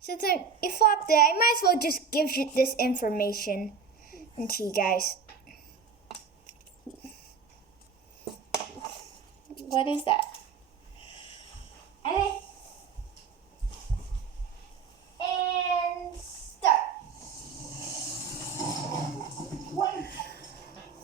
Since it flopped there, I might as well just give you this information to you guys. What is that? Okay. And start. What?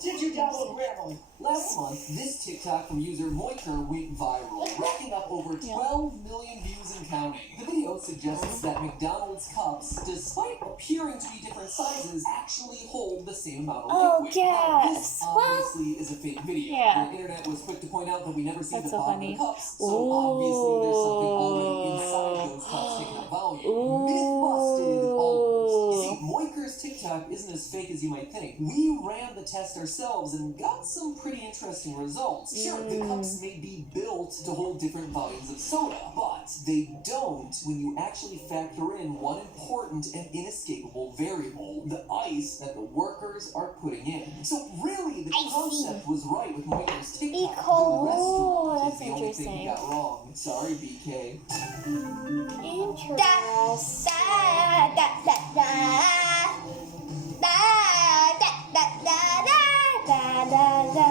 Did you download Grammarly? Last month, this TikTok from user Moiker went viral, racking up over 12 million views and counting. The video suggests that McDonald's cups, despite appearing to be different sizes, actually hold the same amount of liquid. Now, this yes. obviously is a fake video. Yeah. The internet was quick to point out that we never see That's the so bottom funny. of the cups, so obviously there's something already inside those cups taking up volume. Myth busted almost. You see, Moiker's TikTok isn't as fake as you might think. We ran the test ourselves and got some pretty interesting results. Sure, the cups may be built to hold different volumes of soda, but they don't when you actually factor in one important and inescapable variable, the ice that the workers are putting in. So really, the concept was right with Moiker's TikTok. Eco. The restaurant That's is the only thing he interesting. got wrong. Sorry, BK. Interesting. Da da da da da da da da da da da da.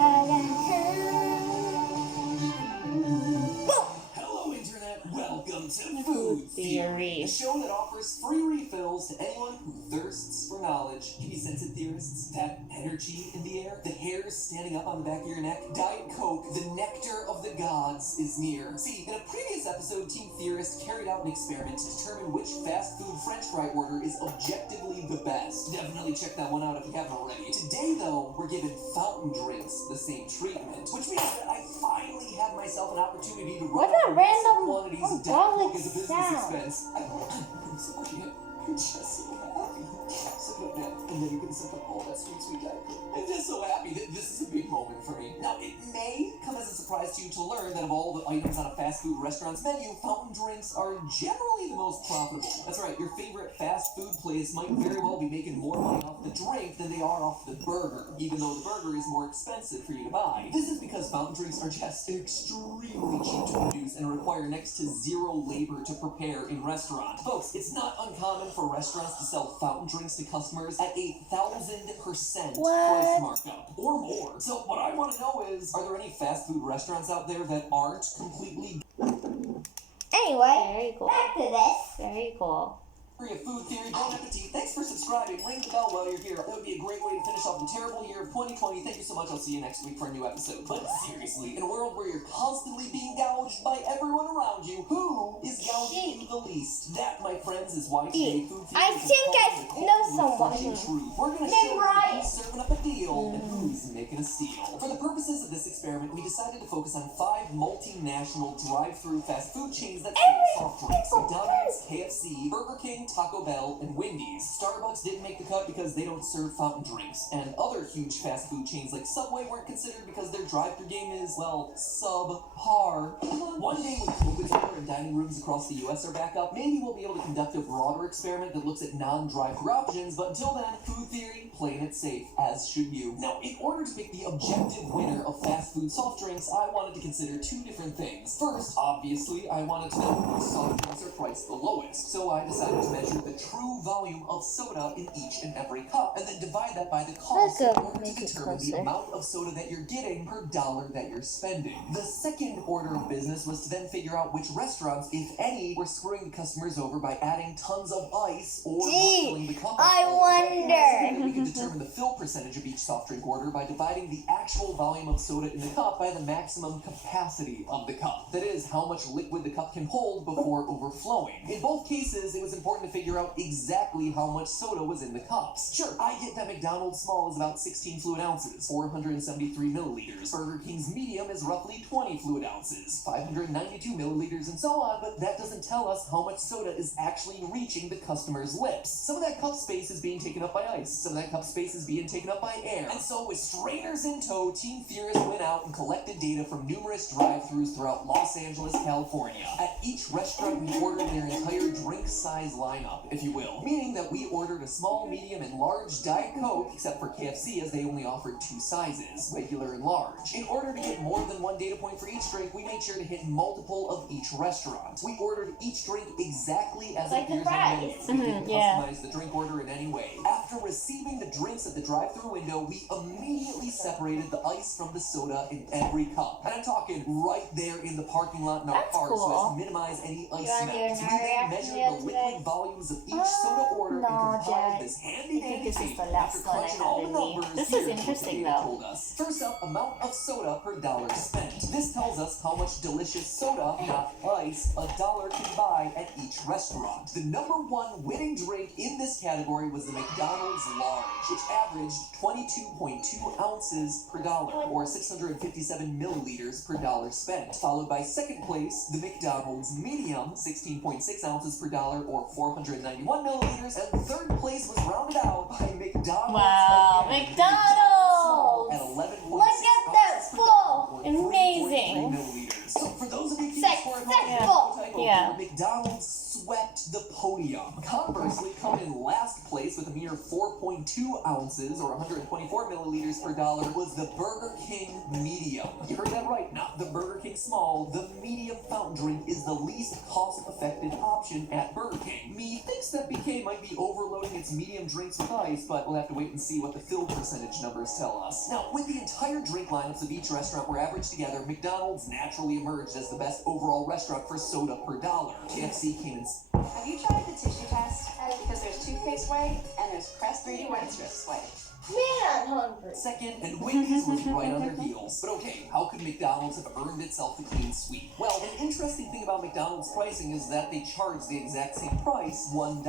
Hello, Internet. Welcome to Food Theory, a show that offers free refills to anyone who thirsts for knowledge. Give me sense of theorists. That energy in the air, the hairs standing up on the back of your neck. Diet Coke, the nectar of the gods, is near. See, in a previous episode, Team Theorist carried out an experiment to determine which fast food French fry order is objectively the best. Definitely check that one out if you haven't already. Today, though, we're giving fountain drinks the same treatment, which means that I finally have myself an opportunity to What run a random quantities of Diet hydraulic Coke as a business sound. expense. I'm sorry, I'm just so happy. Suck up that, and then you can suck up all that sweet, sweet Diet Coke. I'm just so happy that this is a big moment for me. Now, it may come as a surprise to you to learn that of all the items on a fast food restaurant's menu, fountain drinks are generally the most profitable. That's right, your favorite fast food place might very well be making more money off the drink than they are off the burger, even though the burger is more expensive for you to buy. This is because fountain drinks are just extremely cheap to produce and require next to zero labor to prepare in restaurants. Folks, it's not uncommon for restaurants to sell fountain drinks to customers at 1,000% price markup or more. So what I want to know is, are there any fast food restaurants out there that aren't completely Anyway, Very cool. back to this. Very cool. of Food Theory? Bon appetit. Thanks for subscribing. Ring the bell while you're here. That would be a great way to finish off the terrible year of 2020. Thank you so much. I'll see you next week for a new episode. But seriously, in a world where you're constantly being gouged by everyone around you, who is gouging you the least? That, my friends, is why today Food Theory I is think I calling the know cold, someone. refreshing truth. We're gonna Name show you Ryan. who's serving up a deal and who's making a steal. For the purposes of this experiment, we decided to focus on 5 multinational drive-through fast food chains that sell soft drinks: McDonald's, KFC, Burger King, Taco Bell, and Wendy's. Starbucks didn't make the cut because they don't serve fountain drinks, and other huge fast food chains like Subway weren't considered because their drive-through game is, well, subpar. One day when COVID tour and dining rooms across the US are back up, maybe we'll be able to conduct a broader experiment that looks at non-drive-through options, but until then, Food Theory, playing it safe, as should you. Now, in order to pick the objective winner of fast food soft drinks, I wanted to consider 2 different things. First, obviously, I wanted to know which soft drinks are priced the lowest, so I decided to measure the true volume of soda in each and every cup, and then divide that by the cost Let's in go order to make it determine the closer. amount of soda that you're getting per dollar that you're spending. The second order of business was to then figure out which restaurants, if any, were screwing the customers over by adding tons of ice or not Gee, filling the cup. I up all the way. wonder. So that we could determine the fill percentage of each soft drink order by dividing the actual volume of soda in the cup by the maximum capacity of the cup. That is, how much liquid the cup can hold before overflowing. In both cases, it was important to figure out exactly how much soda was in the cups. Sure, I get that McDonald's small is about 16 fluid ounces, 473 milliliters. Burger King's medium is roughly 20 fluid ounces, 592 milliliters, and so on, but that doesn't tell us how much soda is actually reaching the customer's lips. Some of that cup space is being taken up by ice, some of that cup space is being taken up by air. And so, with strainers in tow, Team Theorist went out and collected data from numerous drive-thrus throughout Los Angeles, California. At each restaurant, we ordered their entire drink size lineup, if you will. Meaning that we ordered a small, medium, and large Diet Coke, except for KFC as they only offered 2 sizes, regular and large. In order to get more than 1 data point for each drink, we made sure to hit multiple of each restaurant. We ordered each drink exactly as Like it the appears on the menu. fries. We didn't Yeah. customize the drink order in any way. After receiving the drinks at the drive-thru window, we immediately separated the ice from the soda in every cup. And I'm talking right there in the parking lot in our That's car so as cool. to minimize any ice wanna melt. do We an then area measured meal the today? liquid volumes of each soda order and no, compiled Dad. this I handy think this is tape. the last After one I crunching have all the in me. numbers, This is here's what interesting, the data though. told us. First up, amount of soda per dollar spent. This tells us how much delicious soda, not ice, a dollar can buy at each restaurant. The number 1 winning drink in this category was the McDonald's Large, which averaged 22.2 ounces per dollar, or 657 milliliters per dollar spent. Followed by second place, the McDonald's Medium, 16.6 ounces per dollar, or 491 milliliters. And third place was rounded out by McDonald's. Wow, again, McDonald's! at 11.6 Look at that ounces per full. dollar, or 3.3 Amazing. milliliters. So for those of you keeping Sex- score at sex home, full. type Yeah. over, McDonald's swept the podium. Conversely, coming in last place with a mere 4.2 ounces or 124 milliliters per dollar was the Burger King Medium. You heard that right, not the Burger King Small. The medium fountain drink is the least cost-effective option at Burger King. Me thinks that BK might be overloading its medium drinks with ice, but we'll have to wait and see what the fill percentage numbers tell us. Now, with the entire drink lineups of each restaurant were averaged together, McDonald's naturally emerged as the best overall restaurant for soda per dollar. KFC came in Have you tried the tissue test? Because there's toothpaste white and there's Crest 3D White Strips white. Man, I'm hungry. second, and Wendy's was right on their heels. But okay, how could McDonald's have earned itself the clean sweep? Well, an interesting thing about McDonald's pricing is that they charge the exact same price, $1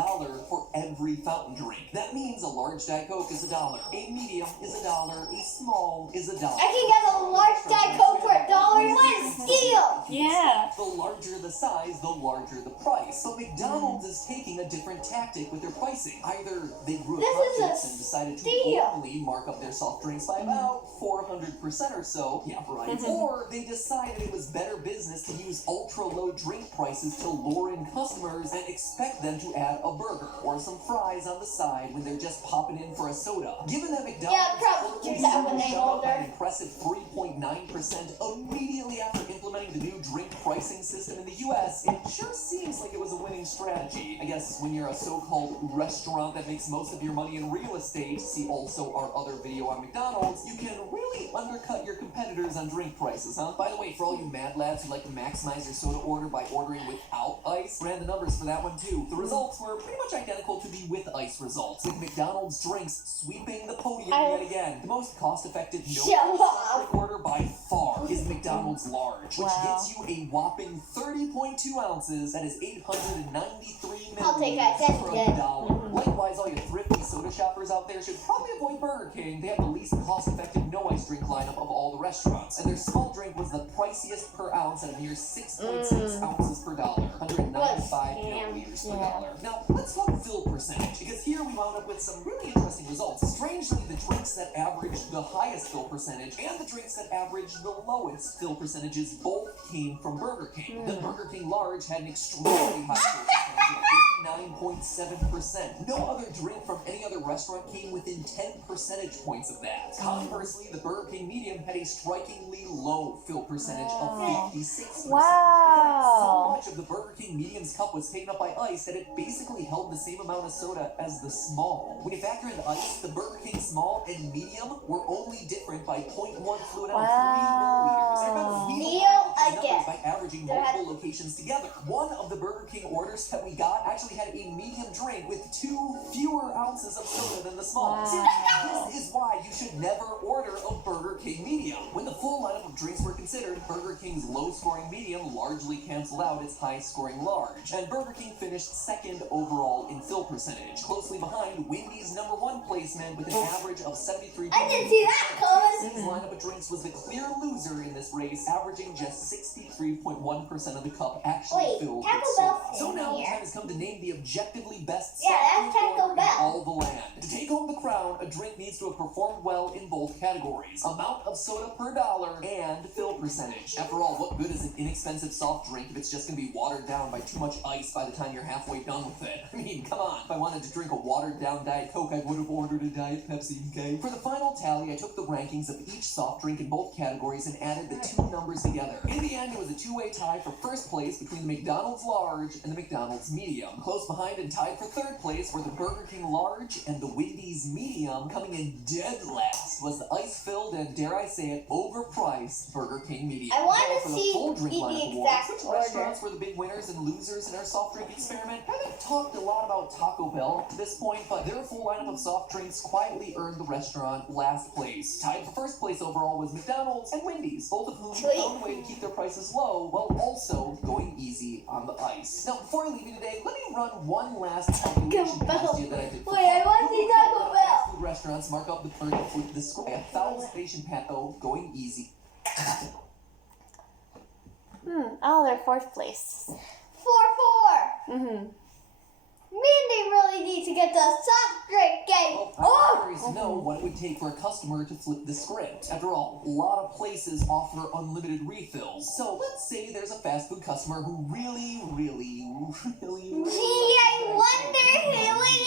for every fountain drink. That means a large Diet Coke is $1, a medium is $1, a small is $1. I can get a large Diet Coke for $1. Steal. Yeah. The larger the size, the larger the price. But McDonald's is taking a different tactic with their pricing. Either they grew a This is a conscience and decided to steal. only mark up their soft drinks by about 400% or so. Yeah, right. Or they decided it was better business to use ultra low drink prices to lure in customers and expect them to add a burger or some fries on the side when they're just popping in for a soda. Given that McDonald's Yeah, probably do that when they shut up older. an impressive 3.9% immediately after implementing the new drink pricing system in the US, it sure seems like it was a winning strategy. I guess when you're a so-called restaurant that makes most of your money in real estate, see also our other video on McDonald's, you can really undercut your competitors on drink prices, huh? By the way, for all you mad lads who like to maximize your soda order by ordering without ice, ran the numbers for that one too. The results were pretty much identical to the with ice results, with McDonald's drinks sweeping the podium yet again. The most cost-effective no Shut up. soft drink order by far is McDonald's Large, which Wow. gets you a whopping 30.2 ounces. That is 893 I'll take milliliters that for then. $1. Likewise, all you thrifty soda shoppers out there should probably avoid Burger King. They have the least cost-effective no ice drink lineup of all the restaurants, and their small drink was the priciest per ounce at a mere 6.6 ounces per dollar, 195 milliliters per dollar. Now, let's talk fill percentage, because here we wound up with some really interesting results. Strangely, the drinks that averaged the highest fill percentage and the drinks that averaged the lowest fill percentages both came from Burger King. The Burger King Large had an extremely high fill percentage of 89.7%. No other drink from any other restaurant came within 10 percentage points of that. Conversely, the Burger King Medium had a strikingly low fill percentage of 56%. Wow. So much of the Burger King Medium's cup was taken up by ice that it basically held the same amount of soda as the small. When you factor in the ice, the Burger King Small and Medium were only different by 0.1 fluid out of 3 milliliters. And remember, we Steal arrived at these again. numbers by averaging multiple locations together. One of the Burger King orders that we got actually had a medium drink with 2 fewer ounces of soda than the small. Wow. See, this is why you should never order a Burger King Medium. When the full lineup of drinks were considered, Burger King's low-scoring medium largely canceled out its high-scoring large, and Burger King finished second overall in fill percentage, closely behind Wendy's #1 placement with an average of 73. I didn't see that coming. Wendy's lineup of drinks was the clear loser in this race, averaging just 63.1% of the cup actually Wait, filled Taco with Bell's soda. So in now the here. time has come to name the objectively best Yeah, soft that's drink Taco order in Bell. all the land. To take home the crown, a drink needs to have performed well in both categories: amount of soda per dollar and fill percentage. After all, what good is an inexpensive soft drink if it's just going to be watered down by too much ice by the time you're halfway done with it? I mean, come on. If I wanted to drink a watered down Diet Coke, I would have ordered a Diet Pepsi, okay? For the final tally, I took the rankings of each soft drink in both categories and added the two numbers together. In the end, it was a two-way tie for first place between the McDonald's Large and the McDonald's Medium. Close behind and tied for third place were the Burger King Large and the Wendy's Medium. Coming in dead last was the ice-filled and, dare I say it, overpriced Burger King Medium. I want Now, to for the see full drink the lineup exact awards, which order. restaurants were the big winners and losers in our soft drink experiment? I haven't talked a lot about Taco Bell up to this point, but their full lineup of soft drinks quietly earned the restaurant last place. Tied for first place overall was McDonald's and Wendy's, both of whom Sweet. found a way to keep their prices low while also going easy on the ice. Now, before I leave you today, let me run one last calculation past you that I did for Wait, I fun. want to see Taco Bell. Fast food restaurants mark up the earnings with the score. 1,000 station pato going easy. Oh, they're fourth place. 4-4. Mm-hmm. Mandy really needs to get the soft drink game. Well, Oh! I'm curious to know what it would take for a customer to flip the script. After all, a lot of places offer unlimited refills. So let's say there's a fast food customer who really Gee, I wonder who it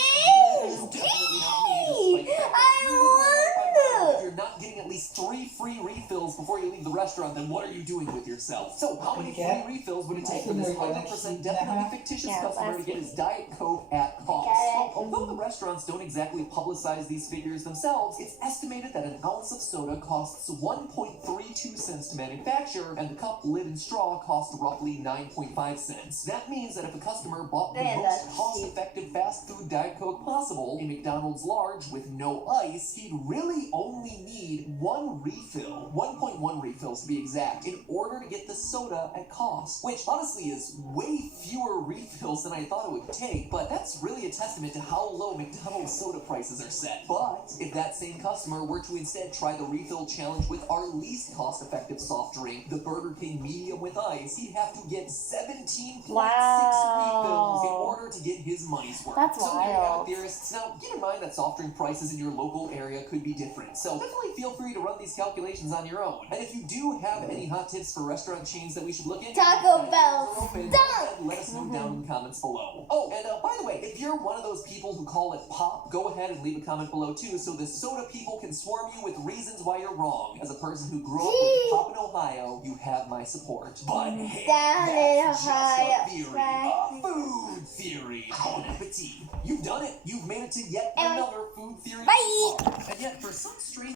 is. Definitely not me, Gee, despite the fact that I you would wear it by mouth. If wonder. you're not getting at least 3 free refills before you leave the restaurant, then what are you doing with yourself? So how many Okay. free refills would it take for this 100% definitely fictitious Yeah, customer to get his Diet Coke at cost? Got it. Well, although the restaurants don't exactly publicize these figures themselves, it's estimated that an ounce of soda costs 1.32 cents to manufacture, and the cup, lid, and straw cost roughly 9.5 cents. That means that if a customer bought the Man, most that's cost-effective fast food Diet Coke possible, a McDonald's Large with no ice, he'd really only need one refill, 1.1 refills to be exact, in order to get the soda at cost, which honestly is way fewer refills than I thought it would take, but that's really a testament to how low McDonald's soda prices are set. But if that same customer were to instead try the refill challenge with our least cost-effective soft drink, the Burger King Medium with ice, he'd have to get 17.6 refills in order to get his money's worth. That's so there you have it, wild. theorists. Now, keep in mind that soft drink prices in your local area could be different, so definitely feel free to run these calculations on your own. And if you do have any hot tips for restaurant chains that we should look into, Taco then Bell. those are open. Stop. Let us know down in the comments below. Oh, and by the way, if you're one of those people who call it pop, go ahead and leave a comment below too, so the soda people can swarm you with reasons why you're wrong. As a person who grew up with pop in Ohio, you have my support. But hey, Down in that's just Ohio, a theory, right. a food theory. Bon appetit. You've done it. You've made it to yet And another food theory. bye. And yet, for some strange